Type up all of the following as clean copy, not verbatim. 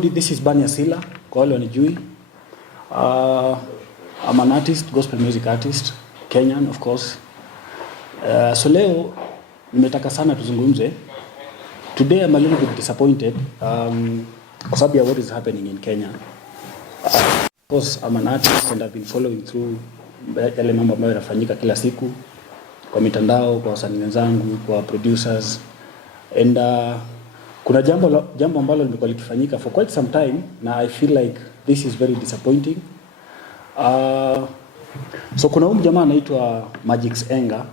This is Bunny Asila, kwa wale wanijui. I'm an artist, gospel music artist, Kenyan of course. So leo nimetaka sana tuzungumze. Today I'm a little bit disappointed kwa sababu ya what is happening in Kenya. Of course I'm an artist and I've been following through yale mambo ambayo yanafanyika kila siku kwa mitandao, kwa wasanii wenzangu, kwa producers and kuna jambo ambalo limekuwa likifanyika for quite some time na I feel like this is very disappointing. So kuna huyu jamaa anaitwa Magix Enga.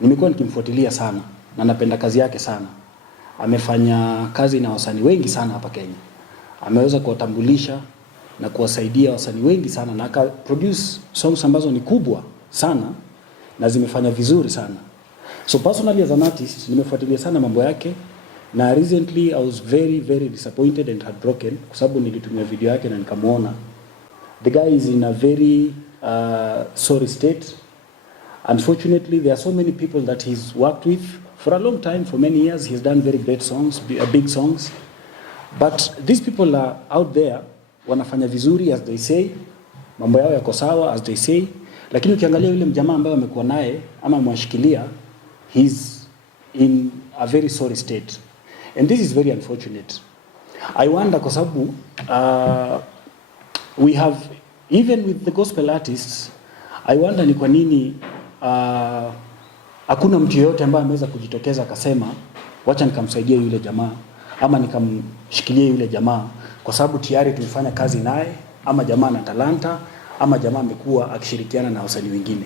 Nimekuwa nikimfuatilia sana na napenda kazi yake sana. Amefanya kazi na wasanii wengi sana hapa Kenya. Ameweza kuwatambulisha na kuwasaidia wasanii wengi sana na aka produce songs ambazo ni kubwa sana na zimefanya vizuri sana. So personally as an artist nimefuatilia sana mambo yake. Na recently I was very disappointed and heartbroken kwa sababu nilitumia video yake na nikamuona the guy is in a very sorry state. Unfortunately there are so many people that he's worked with for a long time, for many years. He's done very great songs, big songs, but these people are out there wanafanya vizuri as they say, mambo yao yako sawa as they say, lakini ukiangalia yule mjamaa ambaye amekuwa naye ama mwashikilia, he's in a very sorry state. And this is very unfortunate. I wonder kwa sababu we have, even with the gospel artists, I wonder ni kwa nini hakuna mtu yote ambaye ameweza kujitokeza akasema wacha nikamsaidia yule jamaa ama nikamshikilie yule jamaa kwa sababu tayari tumefanya kazi naye, ama jamaa na talanta, ama jamaa amekuwa akishirikiana na wasanii wengine.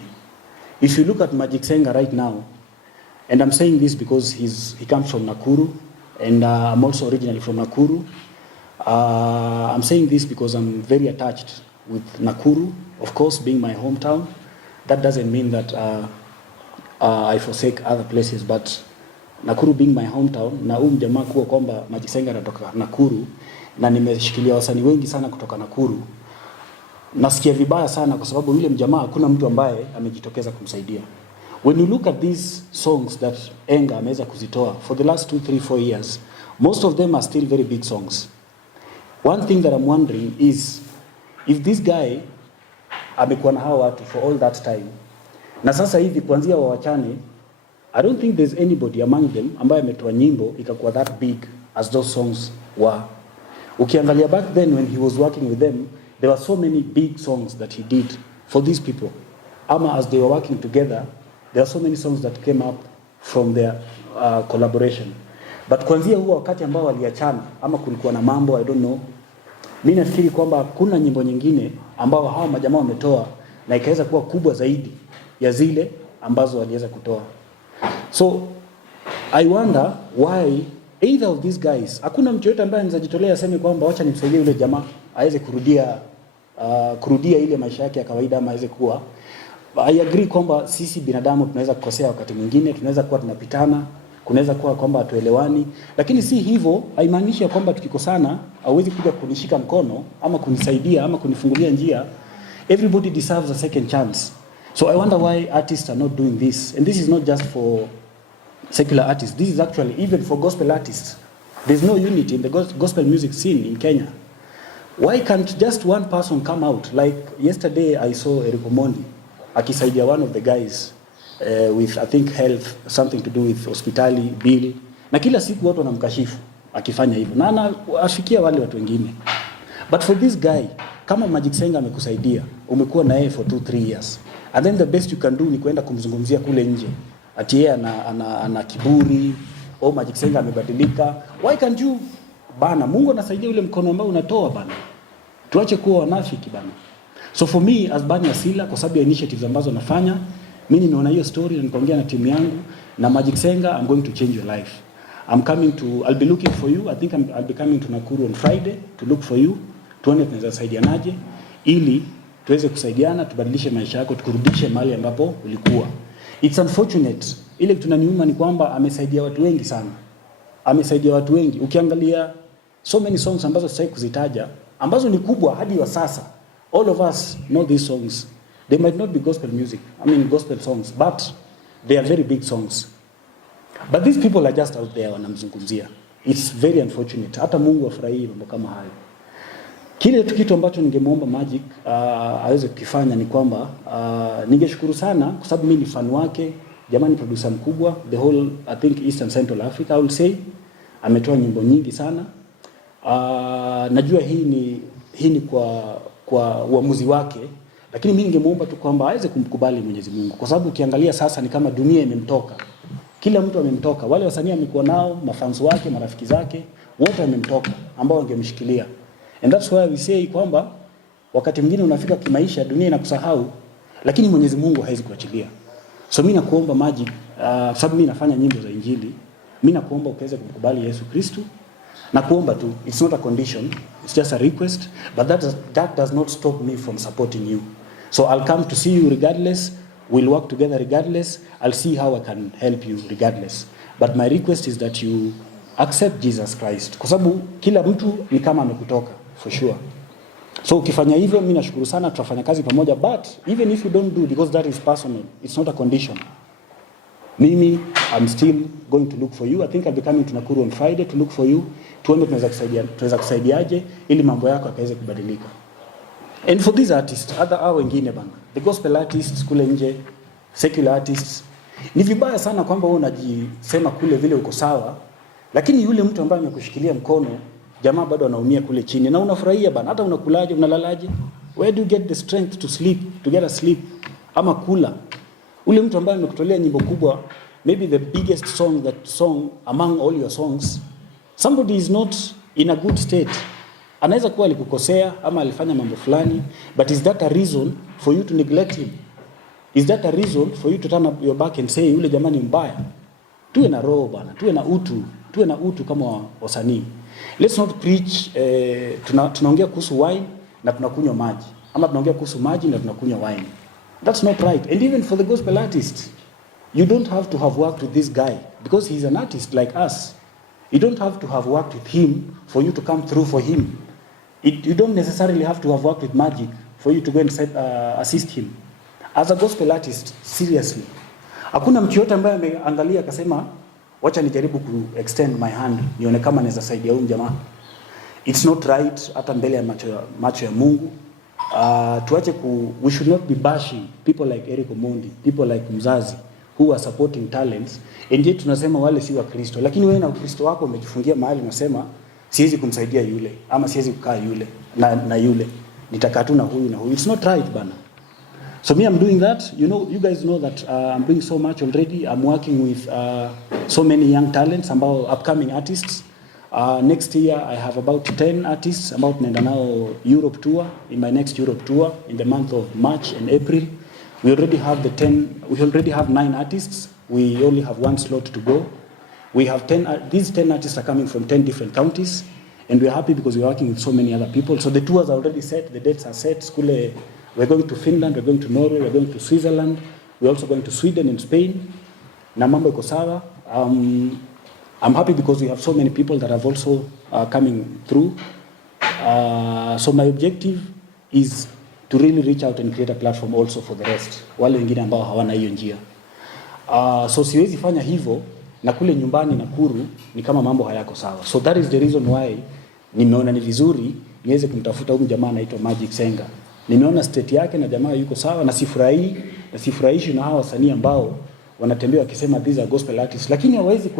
If you look at Magix Enga right now, and I'm saying this because he comes from Nakuru, and I'm also originally from Nakuru. I'm saying this because I'm very attached with Nakuru, of course, being my hometown. That doesn't mean that I forsake other places, but Nakuru being my hometown, na jamaa kuwa kwamba Magix Enga anatoka Nakuru, na nimeshikilia wasanii wengi sana kutoka Nakuru, nasikia vibaya sana kwa sababu yule mjamaa hakuna mtu ambaye amejitokeza kumsaidia. When you look at these songs that Enga ameweza kuzitoa for the last 2, 3, 4 years, most of them are still very big songs. One thing that I'm wondering is if this guy amekuwa na hawa watu for all that time, na sasa hivi kuanzia wawachane, I don't think there's anybody among them ambaye ametoa nyimbo ikakuwa that big as those songs were. Ukiangalia back then when he was working with them, there were so many big songs that he did for these people. Ama as they were working together, there are so many songs that came up from their collaboration. But kuanzia huo wakati ambao waliachana ama kulikuwa na mambo, I don't know, mimi nafikiri kwamba kuna nyimbo nyingine ambao hawa majamaa wametoa na ikaweza kuwa kubwa zaidi ya zile ambazo waliweza kutoa. So I wonder why either of these guys, hakuna mtu yote ambaye anajitolea aseme kwamba acha nimsaidie yule jamaa aweze kurudia ile maisha yake ya kawaida ama aweze kuwa. I agree kwamba sisi binadamu tunaweza kukosea wakati mwingine, tunaweza kuwa tunapitana, kunaweza kuwa kwamba hatuelewani, lakini si hivyo haimaanishi kwamba tukikosana hauwezi kuja kunishika mkono ama kunisaidia ama kunifungulia njia. Everybody deserves a second chance. So I wonder why artists are not doing this. And this is not just for secular artists. This is actually even for gospel artists. There's no unity in the gospel music scene in Kenya. Why can't just one person come out? Like yesterday I saw Eric Omondi akisaidia one of the guys with I think health, something to do with hospitali bill, na kila siku watu wanamkashifu akifanya hivyo na anafikia wale watu wengine. But for this guy, kama Magix Enga amekusaidia, umekuwa na yeye for 2-3 years, and then the best you can do ni kwenda kumzungumzia kule nje ati yeye ana kiburi, au Magix Enga amebadilika. Why can't you bana, Mungu anasaidia ule mkono ambao unatoa bana, tuache kuwa wanafiki bana. So for me as Bunny Asila, kwa sababu ya initiatives ambazo nafanya, mimi nimeona hiyo story na nikaongea na timu yangu na Magix Enga, I'm going to change your life. I'll be looking for you. I think I'll be coming to Nakuru on Friday to look for you. Tuone tunaweza saidianaje ili tuweze kusaidiana, tubadilishe maisha yako, tukurudishe mahali ambapo ulikuwa. It's unfortunate. Ile tunaniuma ni kwamba amesaidia watu wengi sana. Amesaidia watu wengi. Ukiangalia so many songs ambazo sitaki kuzitaja, ambazo ni kubwa hadi wa sasa. All of us know these songs. They might not be gospel music, gospel songs, but they are very big songs. But these people are just out there wanamzungumzia. It's very unfortunate. Hata Mungu afurahie mambo kama hayo. Kile kitu ambacho ningemuomba Magic aweze kukifanya ni kwamba ningeshukuru sana kwa sababu mimi ni fan wake, jamani, producer mkubwa the whole I think Eastern Central Africa I will say. Ametoa nyimbo nyingi sana. Najua hii ni kwa uamuzi wake, lakini mimi ningemuomba tu kwamba aweze kumkubali Mwenyezi Mungu, kwa sababu ukiangalia sasa ni kama dunia imemtoka. Kila mtu amemtoka. Wale wasanii amekuwa nao, mafans wake, marafiki zake, wote wamemtoka ambao wangemshikilia. And that's why we say kwamba wakati mwingine unafika kimaisha dunia inakusahau, lakini Mwenyezi Mungu hawezi kuachilia. So mimi nakuomba Magic, sababu mimi nafanya nyimbo za Injili, mimi nakuomba ukaweze kumkubali Yesu Kristo. Na kuomba tu, it's not a condition, it's just a request, but that does not stop me from supporting you. So I'll come to see you regardless, we'll work together regardless, I'll see how I can help you regardless. But my request is that you accept Jesus Christ, kwa sababu kila mtu ni kama amekutoka, for sure. So ukifanya hivyo, mimi nashukuru sana, tutafanya kazi pamoja, but even if you don't do, because that is personal, it's not a condition. Mimi, I'm still going to look for you. I think I'll be coming to Nakuru on Friday to look for you. Tuone tunaweza kusaidiaje ili mambo yako yakaweze kubadilika. And for these artists, hao wengine bana, the gospel artists kule nje, secular artists, ni vibaya sana kwamba wewe unajisema kule vile uko sawa, lakini yule mtu ambaye amekushikilia mkono, jamaa bado anaumia kule chini na unafurahia bana, hata unakulaje, unalalaje? Where do you get the strength to sleep, to get a sleep ama kula? Ule mtu ambaye amekutolea nyimbo kubwa, maybe the biggest song among all your songs, somebody is not in a good state. Anaweza kuwa alikukosea ama alifanya mambo fulani, but is that a reason for you to neglect him? Is that a reason for you to turn up your back and say yule jamani mbaya? Tuwe na roho bana, tuwe na utu kama wasanii. Let's not preach tunaongea kuhusu wine na tunakunywa maji, ama tunaongea kuhusu maji na tunakunywa wine. That's not right. And even for the gospel artists, you don't have to have worked with this guy because he's an artist like us. You don't have to have worked with him for you to come through for him. You don't necessarily have to have worked with Magic for you to go and assist him. As a gospel artist, seriously, hakuna mtu yote ambaye ameangalia akasema wacha nijaribu ku extend my hand nione kama naweza saidia huyu jamaa. It's not right hata mbele ya macho ya Mungu. We should not be bashing people like Eric Omondi, people like Mzazi who are supporting talents, and yet tunasema wale si wa Kristo. Lakini wewe na Ukristo wako umejifungia mahali unasema siwezi kumsaidia yule ama siwezi kukaa yule na yule, nitakaa tu na huyu na huyu. It's not right bana. So me, I'm doing that. You guys know that I'm doing so much already. I'm working with so many young talents, about upcoming artists. Next year I have about 10 artists about naenda nao Europe tour, in my next Europe tour in the month of March and April. We already have 9 artists. We only have 1 slot to go. We have 10 these 10 artists are coming from 10 different counties, and we're happy because we're working with so many other people. So the tours are already set, the dates are set. We're going to Finland, we're going to Norway, we're going to Switzerland, we're also going to Sweden and Spain. Na mambo iko sawa. I'm happy because we have so many people that have also coming through. So my objective is to really reach out and create a platform also for the rest, wale wengine ambao hawana hiyo njia. So siwezi fanya hivyo na kule nyumbani Nakuru ni kama mambo hayako sawa. So that is the reason why nimeona ni vizuri niweze kumtafuta huyu jamaa anaitwa Magix Enga. Nimeona state yake na jamaa yuko sawa, na sifurahishi na hawa wasanii ambao wanatembea wakisema these are gospel artists, lakini hawezi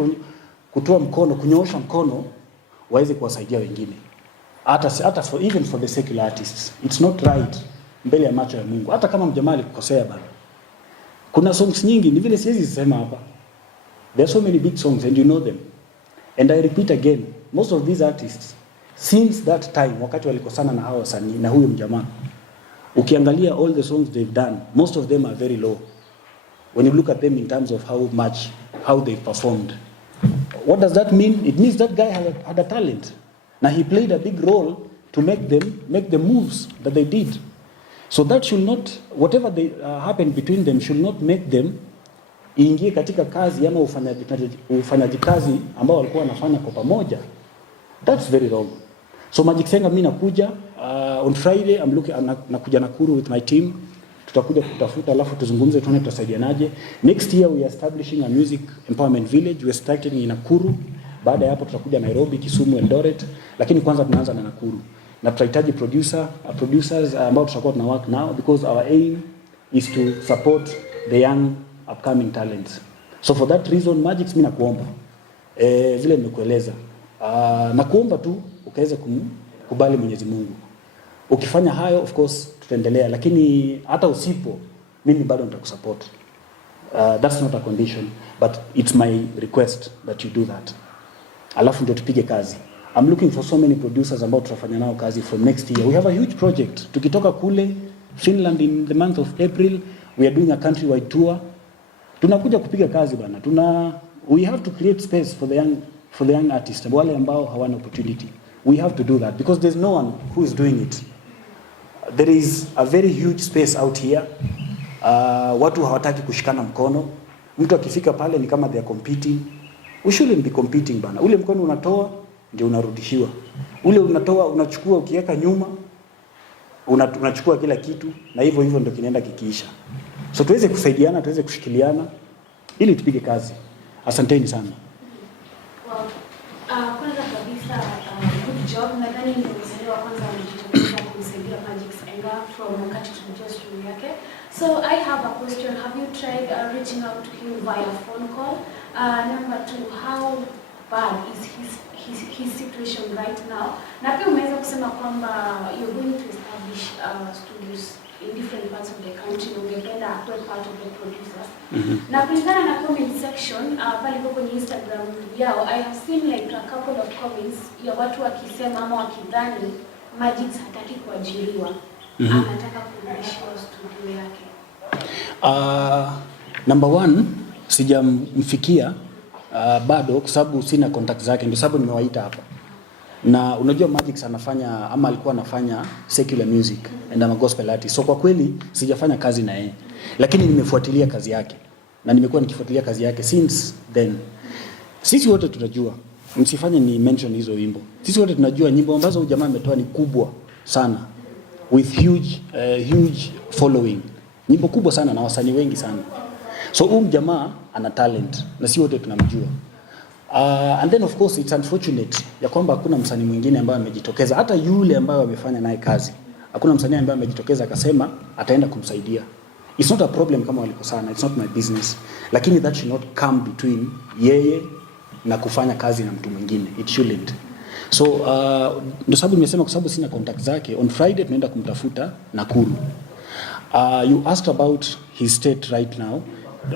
kutoa mkono, kunyoosha mkono waweze kuwasaidia wengine. Hata even for the secular artists, it's not right mbele ya macho ya Mungu. Hata kama mjamaa alikukosea bana, kuna songs nyingi ni vile siwezi sema hapa. There are so many big songs and you know them. And I repeat again, most of these artists since that time wakati walikosana na hawa wasanii na huyo mjamaa, ukiangalia all the songs they've done, most of them are very low when you look at them in terms of how they performed. What does that mean? It means that guy had a talent. Now he played a big role to make the moves that they did. So that should not, whatever happened between them should not make them ingie katika kazi ama ufanyaji kazi ambao walikuwa wanafanya kwa pamoja. That's very wrong. So Magix Enga, mimi nakuja on Friday, nakuja Nakuru with my team. Tutakuja kutafuta alafu tuzungumze tuone tutasaidianaje. Next year we are establishing a music empowerment village. We are starting in Nakuru. Baada ya hapo tutakuja Nairobi, Kisumu, Eldoret, lakini kwanza tunaanza na Nakuru. Na tutahitaji producers ambao tutakuwa tuna work now, because our aim is to support the young upcoming talents. So for that reason, Magix, mimi nakuomba vile nimekueleza, nakuomba tu ukaweze kumkubali Mwenyezi Mungu. Ukifanya hayo, of course tutaendelea, lakini hata usipo, mimi bado nitakusupport. That's not a condition, but it's my request that you do that. Alafu ndio tupige kazi. I'm looking for so many producers ambao tutafanya nao kazi from next year. We have a huge project. Tukitoka kule Finland in the month of April, we are doing a countrywide tour. Tunakuja kupiga kazi bana. We have to create space for the young artists, wale ambao hawana opportunity. We have to do that because there's no one who is doing it. There is a very huge space out here. Watu hawataki kushikana mkono. Mtu akifika pale ni kama they are competing. We shouldn't be competing bana. Ule mkono unatoa ndio unarudishiwa. Ule unatoa unachukua ukiweka nyuma unachukua kila kitu, na hivyo ndio kinaenda kikiisha. So tuweze kusaidiana, tuweze kushikiliana ili tupige kazi. Asanteni sana. Kwanza kabisa good job. Nadhani ndio msanii wa kwanza amejitokeza kumsaidia Magix Enga from wakati tunajua story yake. So I have a question. Have you tried reaching out to him via phone call? Number 2, how bad is his situation right now? Na pia umeweza kusema kwamba you're going to establish studios in different parts of the country. Ungependa akuwe part of the producers. Na kulingana na comment section pale kwenye Instagram yao, I have seen like a couple of comments ya watu wakisema ama wakidhani Magix hataki kuajiriwa. Anataka kurudishiwa studio yake. Number 1, sijamfikia bado kwa sababu sina contact zake, ndio sababu nimewaita hapa. Na unajua Magix anafanya ama alikuwa anafanya secular music and I'm a gospel artist. So kwa kweli sijafanya kazi na yeye, lakini nimefuatilia kazi yake na nimekuwa nikifuatilia kazi yake since then. Sisi wote tunajua, msifanye ni mention hizo wimbo. Sisi wote tunajua nyimbo ambazo jamaa ametoa ni kubwa sana with huge following. Nyimbo kubwa sana na wasanii wengi sana. So jamaa ana talent na si wote tunamjua. And then of course it's unfortunate ya kwamba hakuna msanii mwingine ambaye amejitokeza, hata yule ambaye amefanya naye kazi. Hakuna msanii ambaye amejitokeza akasema ataenda kumsaidia. It's not a problem kama walikosana, it's not my business. Lakini that should not come between yeye na kufanya kazi na mtu mwingine. It shouldn't. So ndio sababu nimesema kwa sababu sina contact zake. On Friday tunaenda kumtafuta Nakuru. You asked about his state right now.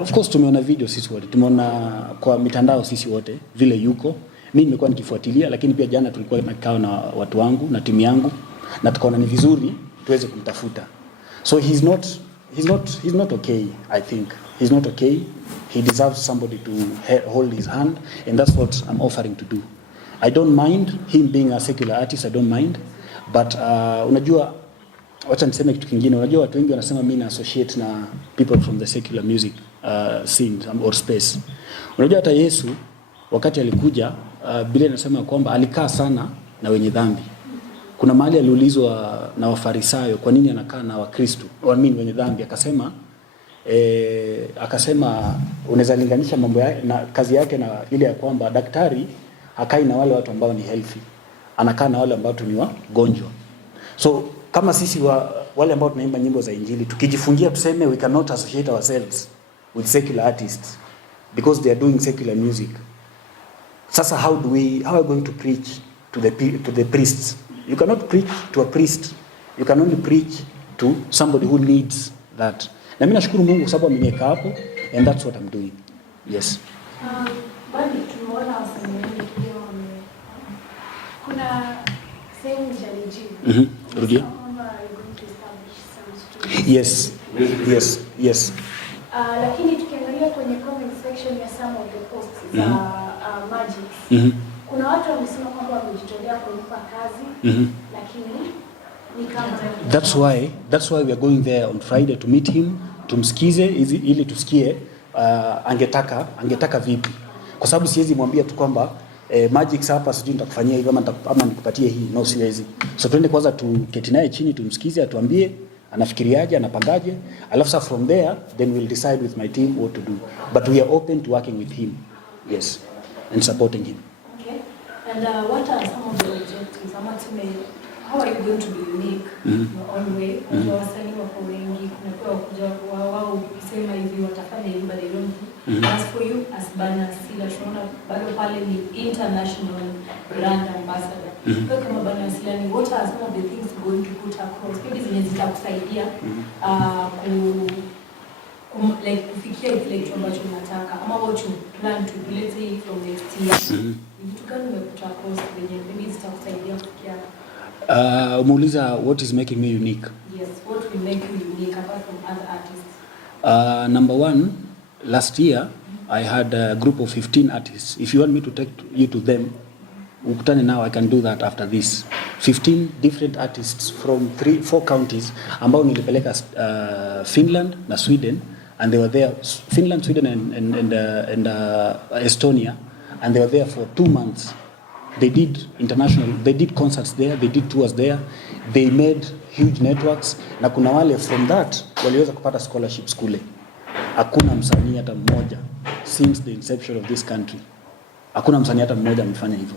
Of course tumeona video sisi wote. Tumeona kwa mitandao sisi wote vile yuko. Mimi nimekuwa nikifuatilia, lakini pia jana tulikuwa tunakaa na watu wangu na timu yangu na tukaona ni vizuri tuweze kumtafuta. So he's not okay, I think. He's not okay. He deserves somebody to hold his hand, and that's what I'm offering to do. I don't mind him being a secular artist, I don't mind. But unajua, wacha niseme kitu kingine. Unajua watu wengi wanasema mimi na associate na people from the secular music scene or space. Unajua hata Yesu wakati alikuja, Biblia inasema kwamba alikaa sana na wenye dhambi. Kuna mahali aliulizwa na Wafarisayo kwa nini anakaa na Wakristo, wenye dhambi, akasema unaweza linganisha mambo na kazi yake na ile ya kwamba daktari hakai na wale watu ambao ni healthy, anakaa na wale ambao ni wagonjwa. So kama sisi wale ambao tunaimba nyimbo za Injili tukijifungia tuseme we cannot associate ourselves with secular artists because they are doing secular music. Sasa how are we going to preach to the priests? You cannot preach to a priest. You can only preach to somebody who needs that. Na mimi nashukuru Mungu sababu ameniweka hapo, and that's what I'm doing. Yes. Bali tumeona wasanii wengi pia kuna sehemu challenge. Rudia. Yes. Lakini tukiangalia kwenye comment section ya some of the posts za Magix, kuna watu wamesema kwamba wamejitolea kumpa kazi, lakini ni kama that's why we are going there on Friday to meet him, tumsikize ili tusikie angetaka vipi. Kwa sababu siwezi mwambia tu kwamba Magix hapa sijui nitakufanyia hivi ama nikupatie hii, no siwezi. So twende kwanza tuketi naye chini tumsikize, atuambie anafikiriaje, anapangaje, alafu sasa from there then we'll decide with my team what to do. But we are open to working with him. Yes. And supporting him. And what are some of the objectives? How are you going to be unique in your own way? Unajua wasanii wako wengi, kunakuwa kuja wao kusema hivi watafanya hivi but they don't do. As for you as Bunny Asila, tunaona bado pale ni international brand ambassador. Kwa kama Bunny Asila, what are some of the things you're going to put across? Maybe zenye zitakusaidia like kufikia kile kitu ambacho unataka ama what you plan to do, let's say from next year. Vitu gani umeput across zenye maybe zitakusaidia kufikia? Umuuliza what is making me unique? Yes, what will make you unique apart from other artists? Number one, last year I had a group of 15 artists. If you want me to take you to them, ukutane now, I can do that after this. 15 different artists from 4 counties ambao nilipeleka Finland na Sweden, and they were there, Finland, Sweden and Estonia, and they were there for 2 months. They did concerts there, they did tours there, they made huge networks, na kuna wale from that waliweza kupata scholarships kule. Hakuna msanii hata mmoja since the inception of this country, hakuna msanii hata mmoja amefanya hivyo.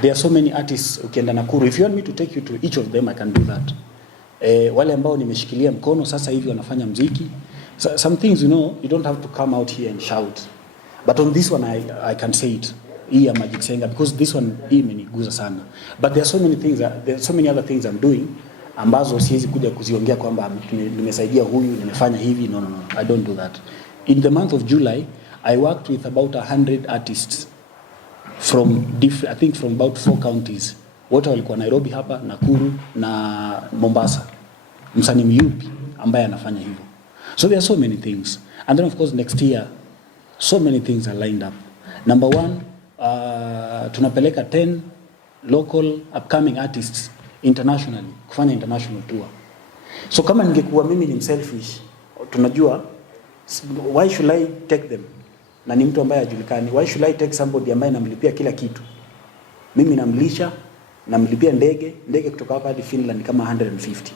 There are so many artists. Ukienda Nakuru, if you want me to take you to each of them, I can do that. Wale ambao nimeshikilia mkono sasa hivi wanafanya muziki. Some things, you know, you don't have to come out here and shout, but on this one I can say it. Hii ya Magix Enga, because this one hii imeniguza sana. But there are so many things, there are so many other things I'm doing ambazo siwezi kuja kuziongea kwamba nimesaidia huyu, nimefanya hivi. No, I don't do that. In the month of July, I worked with about 100 artists from I think from about 4 counties. Wote walikuwa Nairobi hapa, Nakuru na Mombasa. Msanii myupi ambaye anafanya hivyo. So there are so many things. And then of course next year, so many things are lined up. Number one, tunapeleka 10 local upcoming artists internationally, kufanya international tour. So kama ningekuwa mimi ni selfish, tunajua, why should I take them? Na ni mtu ambaye hajulikani. Why should I take somebody ambaye namlipia kila kitu? Mimi namlisha, namlipia ndege kutoka hapa hadi Finland kama 150.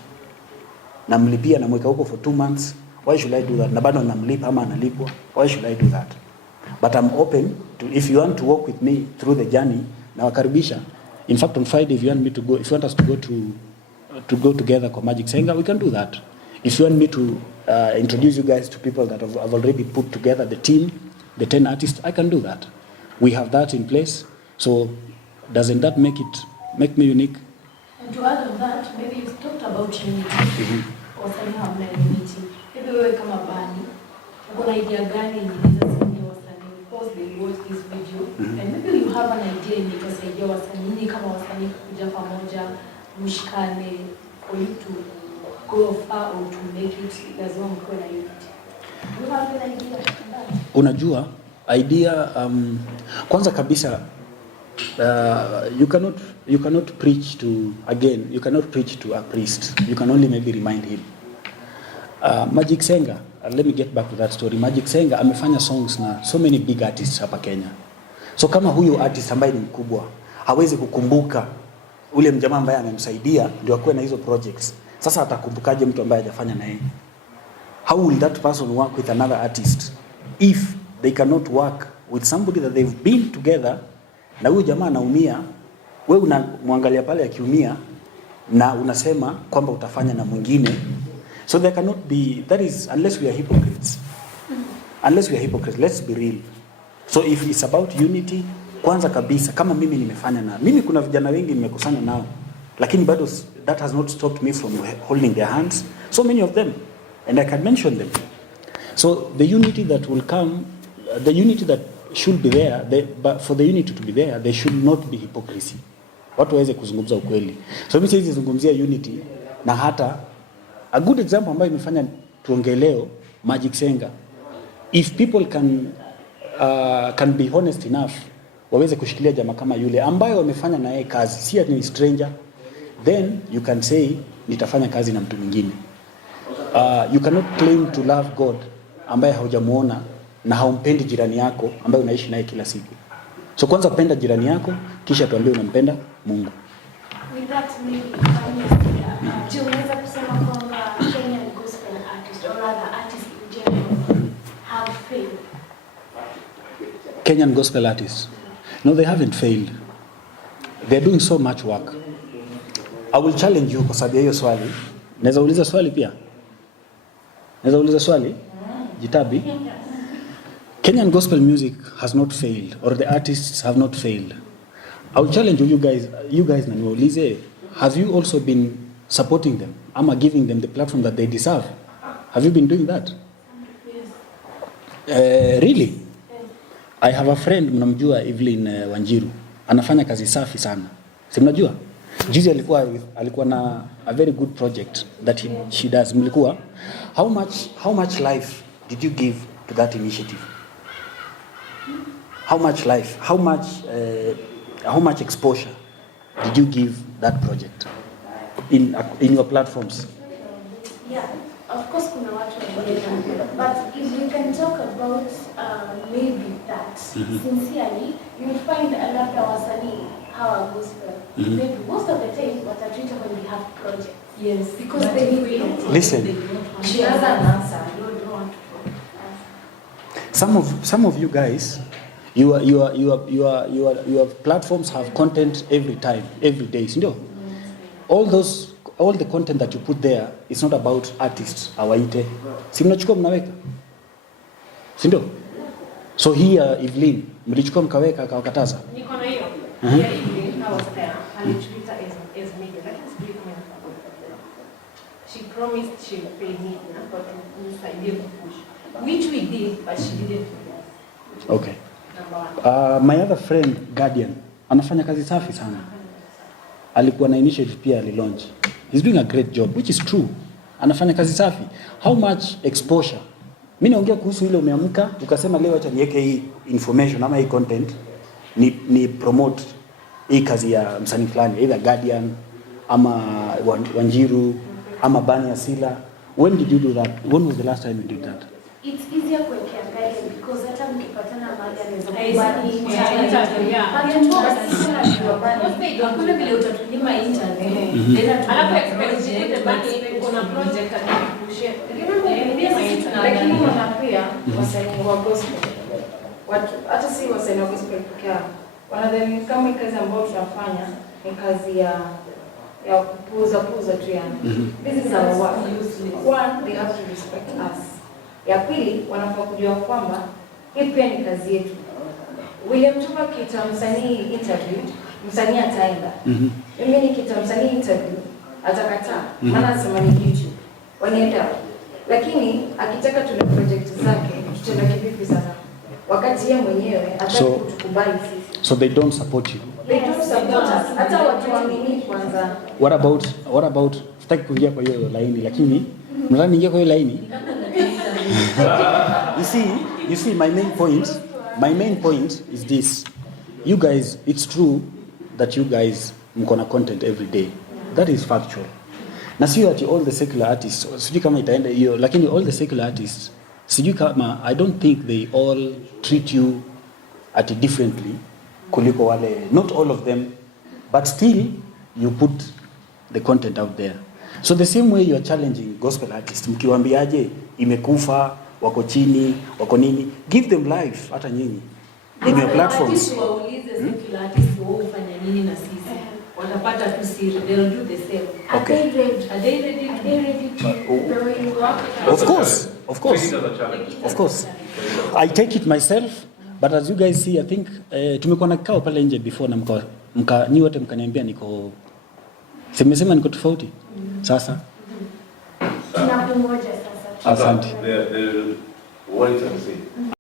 Namlipia, namweka huko for 2 months. Why should I do that? Na bado namlipa ama analipwa. Why should I do that? But I'm open to, if you want to walk with me through the journey, nawakaribisha. In fact, on Friday, if you want me to go, if you want us to go together kwa Magix Enga, we can do that. If you want me to introduce you guys to people that have already put together the team, the 10 artists, I can do that. We have that in place. So doesn't that make me unique? And to add on that, maybe you've talked about unity. Or somehow hamna unity. Maybe wewe kama Bunny, uko na idea gani inaweza wasanii post they watch this video, and maybe you have an idea inaweza wasanii kama wasanii kuja pamoja, mshikane for you to go far or to make it, lazima mko na unity. You have an idea? Unajua idea, kwanza kabisa, you cannot preach to a priest. You can only maybe remind him. Magix Enga, let me get back to that story. Magix Enga amefanya songs na so many big artists hapa Kenya. So kama huyu artist ambaye ni mkubwa hawezi kukumbuka ule mjamaa ambaye amemsaidia ndio akuwe na hizo projects, sasa atakumbukaje mtu ambaye hajafanya na yeye? How will that person work with another artist if they cannot work with somebody that they've been together? Na huyu jamaa anaumia, wewe unamwangalia pale akiumia na unasema kwamba utafanya na mwingine. So there cannot be, that is, unless we are hypocrites. Unless we are hypocrites, let's be real. So if it's about unity, kwanza kabisa, kama mimi nimefanya na, mimi kuna vijana wengi nimekusana nao, lakini bado that has not stopped me from holding their hands. So many of them, and I can mention them. So the unity that will come, the unity that should be there, but for the unity to be there, there should not be hypocrisy. Watu waweze kuzungumza ukweli. So mimi siwezi zungumzia unity, na hata a good example ambayo imefanya tuongeleo Magix Enga. If people can be honest enough, waweze kushikilia jamaa kama yule ambayo wamefanya na yeye kazi, si ni stranger, then you can say nitafanya kazi na mtu mwingine. You cannot claim to love God ambaye haujamuona na haumpendi jirani yako ambaye unaishi naye kila siku. So kwanza penda jirani yako, kisha tuambie unampenda Mungu. With that tunaweza kusema kwamba Kenyan gospel artists or other artists in general have failed. Kenyan gospel artists, no, they haven't failed. they're doing so much work. I will challenge you kwa sababu ya hiyo swali. Naweza uliza swali pia? Naweza uliza swali? Jitabi. Kenyan gospel music has not failed, or the artists have not failed. I will challenge you guys na niwaulize, have you also been supporting them? Ama giving them the platform that they deserve? Have you been doing that? Yes. Really? Yes. I have a friend mnamjua Evelyn Wanjiru. Anafanya kazi safi sana. Si mnajua? Juzi alikuwa na a very good project that she does. Mlikuwa, how much life did you give to that initiative? How much life, how much exposure did you give that project in your platforms? Yeah, of course kuna watu wengine, but if we can talk about maybe that sincerely, you will find a lot of wasanii hawa gospel. Maybe most of the time watatreat when we have projects. Yes, because they need it. Listen. She has an answer. You don't want to. Some of you guys, your platforms have content every time, every day. You know? All the content that you put there is not about artists. Awaite. Si mnachukua mnaweka. Si ndio? So here Evelyn, mlichukua mkaweka akawakataza. Niko na hiyo. Yeah, Evelyn, I was there. Alichuita as media. That is big man. She promised she would pay me but we push. Which we did, but she didn't do that. Okay. My other friend Guardian anafanya kazi safi sana. Alikuwa na initiative pia alilaunch. He's doing a great job, which is true. Anafanya kazi safi. How much exposure? Mimi naongea kuhusu ile umeamka ukasema leo acha niweke hii information ama hii content ni promote hii kazi ya msanii fulani, either Guardian ama Wanjiru ama Bunny Asila. When did you do that? When was the last time you did that? It's easier kuwekea Guardian because hata mkipatana mahali anaweza hakuna vile utatunyima internet. Alafu expect kuna project atakushare. Lakini wanapia wasanii wa gospel. Watu hata si wasanii wa gospel pekee. Wanadhani kama kazi ambayo tunafanya ni kazi ya kupuza tu yani. This is our work. One, they have to respect us. Ya pili, wanafaa kujua kwamba hii pia ni kazi yetu. William Tupa kita msanii interview, msanii ataenda. Mimi nikita msanii interview, atakataa. Maana anasema ni YouTube. Wanaenda. Lakini akitaka tuna project zake, tutaenda kivipi sasa? Wakati yeye mwenyewe atakutukubali sisi. So they don't support you. They don't support us. Hata watu waamini kwanza. What about sitaki kuingia kwa hiyo laini lakini mnadhani ingia kwa hiyo laini? You see my main point is this. You guys, it's true that you guys mko na content every day. That is factual. Na sio ati all the secular artists, sijui kama itaenda hiyo, lakini all the secular artists, sijui kama, I don't think they all treat you ati differently kuliko wale, not all of them, but still you put the content out there. So the same way you are challenging gospel artists, mkiwaambiaje imekufa, wako chini, wako nini, give them life hata nyinyi in your platforms. Waulize secular artists wao ufanya nini na sisi. Watapata tu siri, they'll do the same. Okay. Are they ready to Of course. I take it myself, but as you guys see, I think tumekuwa na kikao pale nje before na nyi wote mkaniambia niko semesema niko tofauti. Sasa tunakumoja sasa. Asante. What is it?